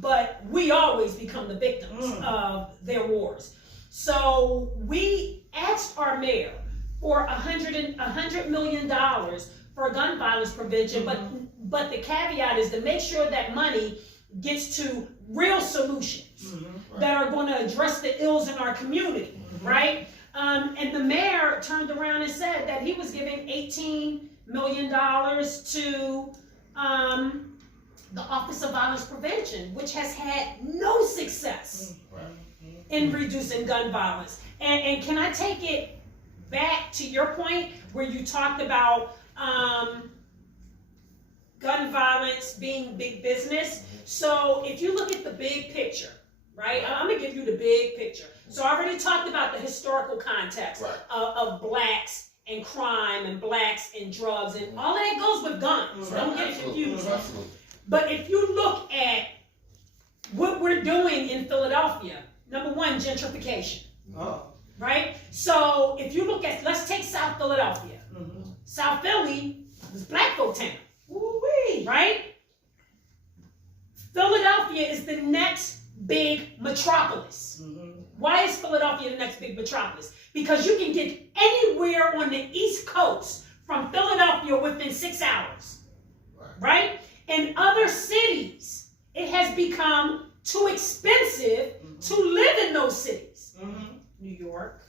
but we always become the victims of their wars. So we asked our mayor for $100 million for gun violence prevention, but the caveat is to make sure that money gets to real solutions that are going to address the ills in our community, right? And the mayor turned around and said that he was giving $18 million to the Office of Violence Prevention, which has had no success in reducing gun violence. And can I take it back to your point where you talked about gun violence being big business? So if you look at the big picture, right? I'm gonna give you the big picture. So I already talked about the historical context of blacks and crime and blacks and drugs, and all of that goes with guns. Don't get it confused. But if you look at what we're doing in Philadelphia, number one, gentrification. Right? So if you look at, let's take South Philadelphia. South Philly was black folk town. Right? Philadelphia is the next big metropolis. Why is Philadelphia the next big metropolis? Because you can get anywhere on the East Coast from Philadelphia within 6 hours. Right? In other cities, it has become too expensive to live in those cities. New York,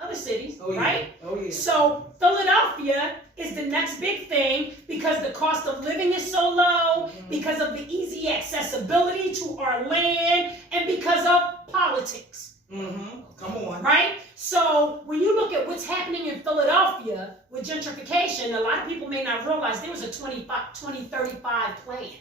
other cities, right? So Philadelphia is the next big thing because the cost of living is so low, because of the easy accessibility to our land, and because of politics. Come on. Right? So when you look at what's happening in Philadelphia with gentrification, a lot of people may not realize there was a 2035 plan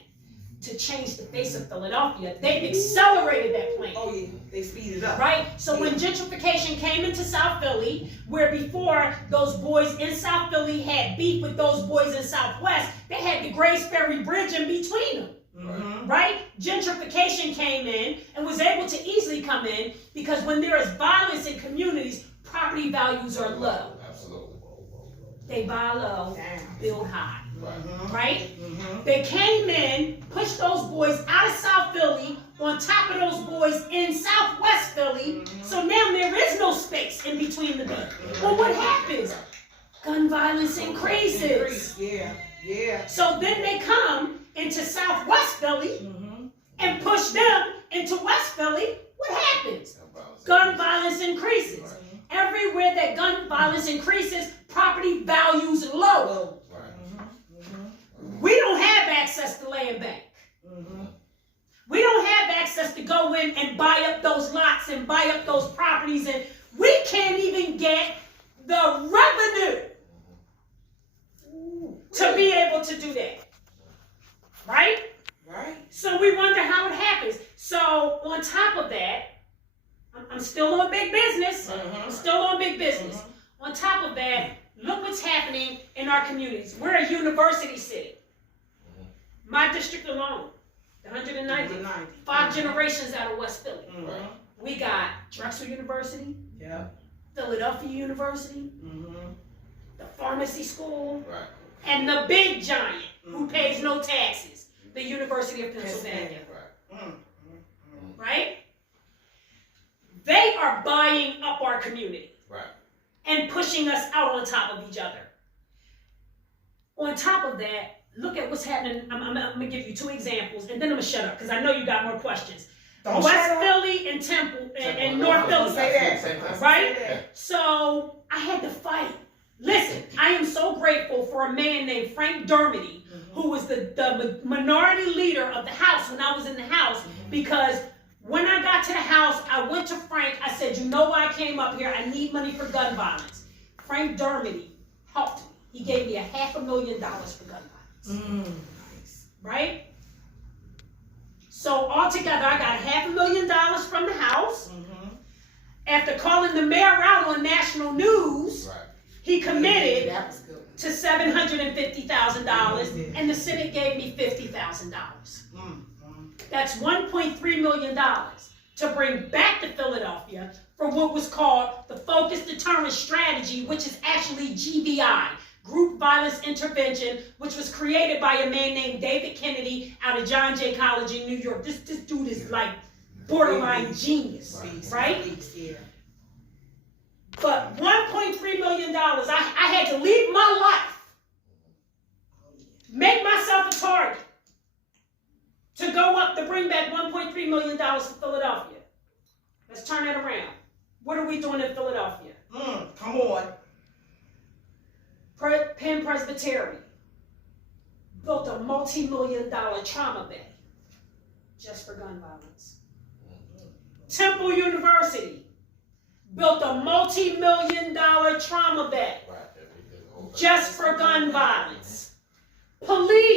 to change the face of Philadelphia. They've accelerated that plan. They speeded up. Right? So when gentrification came into South Philly, where before those boys in South Philly had beef with those boys in Southwest, they had the Grays Ferry Bridge in between them. Right? Gentrification came in and was able to easily come in because when there is violence in communities, property values are low. They buy low, build high. Right? They came in, pushed those boys out of South Philly on top of those boys in Southwest Philly. So now there is no space in between the beat. Well, what happens? Gun violence increases. So then they come into Southwest Philly and push them into West Philly. What happens? Gun violence increases. Everywhere that gun violence increases, property values low. We don't have access to land bank. We don't have access to go in and buy up those lots and buy up those properties, and we can't even get the revenue to be able to do that. Right? So we wonder how it happens. So on top of that, I'm still on big business. On top of that, look what's happening in our communities. We're a university city. My district alone, 190, 5 generations out of West Philly. We got Drexel University, Philadelphia University, the pharmacy school, and the big giant who pays no taxes, the University of Pennsylvania. Right? They are buying up our community and pushing us out on top of each other. On top of that, look at what's happening. I'm going to give you 2 examples, and then I'm going to shut up because I know you got more questions. West Philly and Temple and North Philly. Right? So I had to fight. Listen, I am so grateful for a man named Frank Dermody, who was the minority leader of the House when I was in the House, because when I got to the House, I went to Frank. I said, you know why I came up here? I need money for gun violence. Frank Dermody helped me. He gave me $500,000 for gun violence. Right? So altogether, I got $500,000 from the House. After calling the mayor out on national news, he committed to $750,000, and the Senate gave me $50,000. That's $1.3 million to bring back to Philadelphia for what was called the Focused Deterrence Strategy, which is actually GVI, group violence intervention, which was created by a man named David Kennedy out of John Jay College in New York. This dude is like borderline genius, right? But $1.3 million, I had to leave my life, make myself a target, to go up to bring back $1.3 million to Philadelphia. Let's turn it around. What are we doing in Philadelphia? Come on. Penn Presbyterian built a multi-million-dollar trauma bay just for gun violence. Temple University built a multi-million-dollar trauma bay just for gun violence. Police